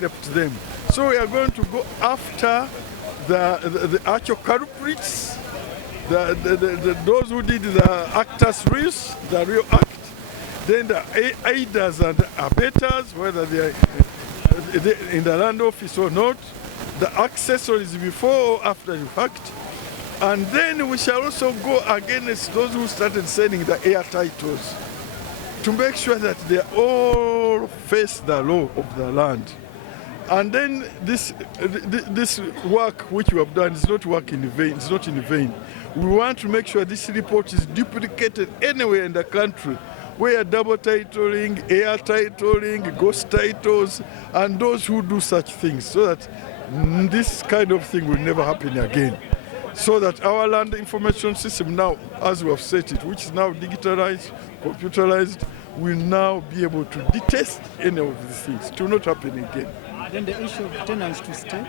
help to them. So we are going to go after the actual culprits, those who did the actors' reels, the real act, then the aiders and abettors, whether they are in the land office or not, the accessories before or after you act, and then we shall also go against those who started selling the air titles to make sure that they all face the law of the land. And then this work which we have done is not work in vain. It's not in vain. We want to make sure this report is duplicated anywhere in the country where double titling, air titling, ghost titles, and those who do such things, so that this kind of thing will never happen again. So that our land information system now, as we have set it, which is now digitalized, computerized, will now be able to detect any of these things. It will not happen again. Then the issue of tenants to stay?